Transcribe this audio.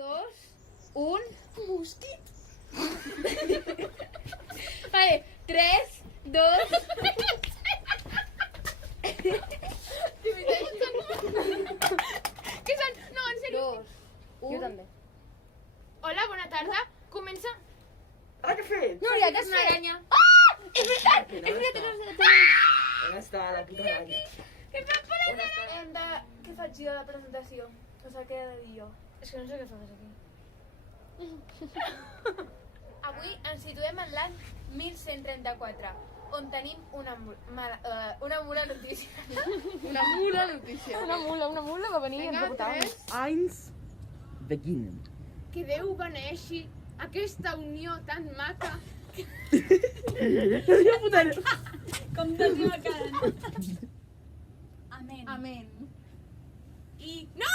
2, 1... Mosquit. Vale, 3, 2... Què són? No, en sèrio. 2, 1... Jo també. Hola, bona tarda. Comença. Ah, què he fet? Núria, què has Una fet? aranya. És veritat! Que És no veritat, està. és veritat. On està la puta aranya? Què fas per On està? Hem de... Què faig jo a la presentació? O sigui, què he de dir jo? És que no sé què fas aquí. Avui ens situem en l'any 1134, on tenim una mula notícia. Una mula notícia. Una mula va venir i ens Vinga, va portar. 3... Eins beginnen. Que Déu beneixi aquesta unió tan maca. Com t'has imaginat? Amén. Amén. I... No!